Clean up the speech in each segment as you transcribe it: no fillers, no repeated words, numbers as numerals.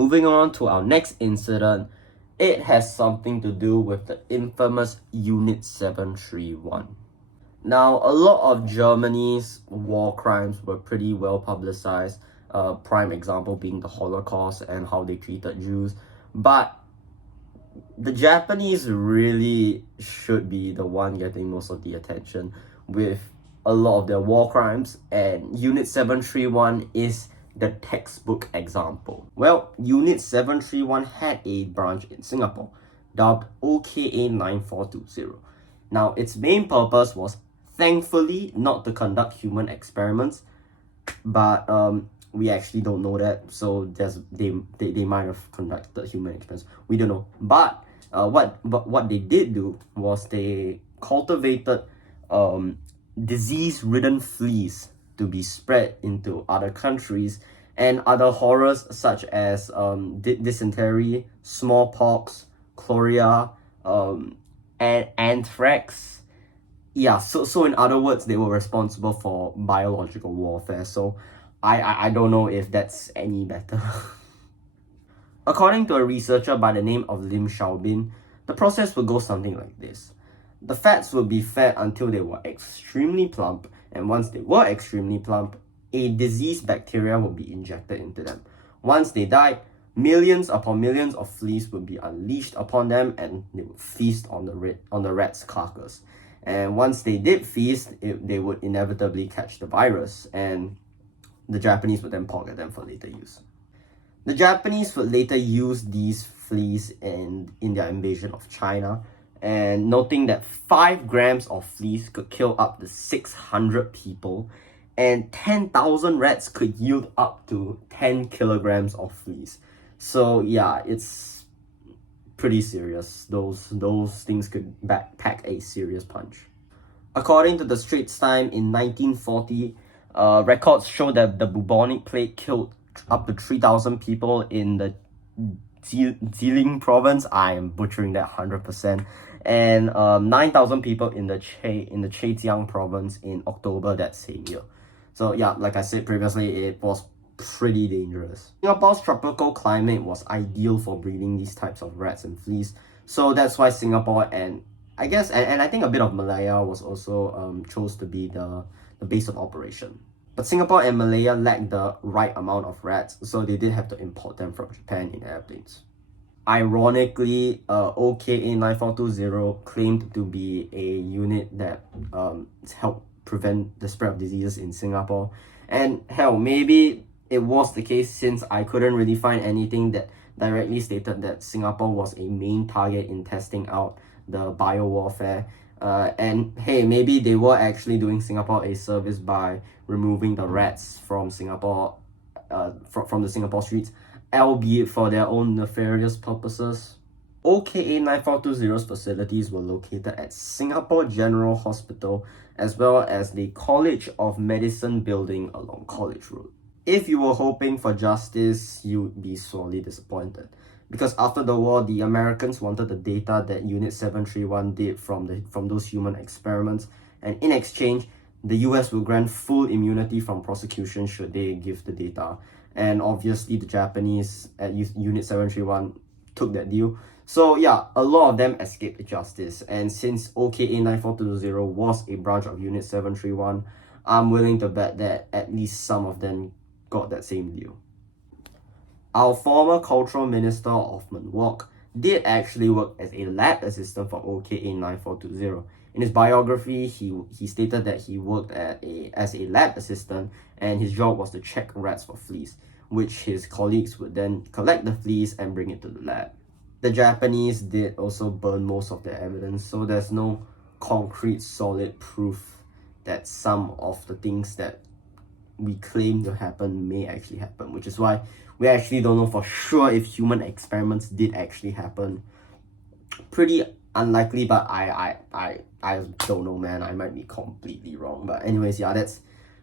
Moving on to our next incident, it has something to do with the infamous Unit 731. Now, a lot of Germany's war crimes were pretty well publicized, prime example being the Holocaust and how they treated Jews, but the Japanese really should be the one getting most of the attention with a lot of their war crimes, and Unit 731 is the textbook example. Well, Unit 731 had a branch in Singapore, dubbed OKA 9420. Now, its main purpose was thankfully not to conduct human experiments, but we actually don't know that, so they might have conducted human experiments. We don't know. But what they did do was they cultivated disease-ridden fleas to be spread into other countries, and other horrors such as dysentery, smallpox, cholera, and anthrax. Yeah, so in other words, they were responsible for biological warfare. So I don't know if that's any better. According to a researcher by the name of Lim Xiaobin, the process would go something like this. The fats would be fed until they were extremely plump, and once they were extremely plump, a diseased bacteria would be injected into them. Once they died, millions upon millions of fleas would be unleashed upon them, and they would feast on the rat's carcass. And once they did feast, they would inevitably catch the virus, and the Japanese would then pocket them for later use. The Japanese would later use these fleas in their invasion of China, and noting that 5 grams of fleas could kill up to 600 people, and 10,000 rats could yield up to 10 kilograms of fleas. So yeah, it's pretty serious. Those things could pack a serious punch. According to the Straits Times in 1940, records show that the bubonic plague killed up to 3,000 people in the Jilin province. I am butchering that 100%. And 9,000 people in the Zhejiang province in October that same year. So yeah, like I said previously, it was pretty dangerous. Singapore's tropical climate was ideal for breeding these types of rats and fleas. So that's why Singapore and I guess and I think a bit of Malaya was also chose to be the base of operation. But Singapore and Malaya lacked the right amount of rats, so they did have to import them from Japan in airplanes. Ironically, OKA 9420 claimed to be a unit that helped prevent the spread of diseases in Singapore. And hell, maybe it was the case, since I couldn't really find anything that directly stated that Singapore was a main target in testing out the biowarfare. And hey, maybe they were actually doing Singapore a service by removing the rats from Singapore, from the Singapore streets, albeit for their own nefarious purposes. OKA 9420's facilities were located at Singapore General Hospital, as well as the College of Medicine building along College Road. If you were hoping for justice, you'd be sorely disappointed. Because after the war, the Americans wanted the data that Unit 731 did from those human experiments, and in exchange, the US will grant full immunity from prosecution should they give the data. And obviously, the Japanese at Unit 731 took that deal. So yeah, a lot of them escaped justice. And since OKA 9420 was a branch of Unit 731, I'm willing to bet that at least some of them got that same deal. Our former Cultural Minister Othman Wok did actually work as a lab assistant for OKA 9420. In his biography, he stated that he worked as a lab assistant, and his job was to check rats for fleas, which his colleagues would then collect the fleas and bring it to the lab. The Japanese did also burn most of their evidence, so there's no concrete solid proof that some of the things that we claim to happen may actually happen, which is why we actually don't know for sure if human experiments did actually happen. Pretty unlikely, but I don't know, man. I might be completely wrong. But anyways, yeah, that's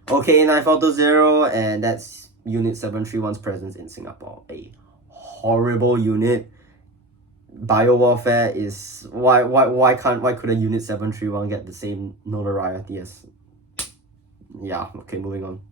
OKA 9420, and that's Unit 731's presence in Singapore. A horrible unit. Biowarfare is why couldn't Unit 731 get the same notoriety as... Yeah, okay, moving on.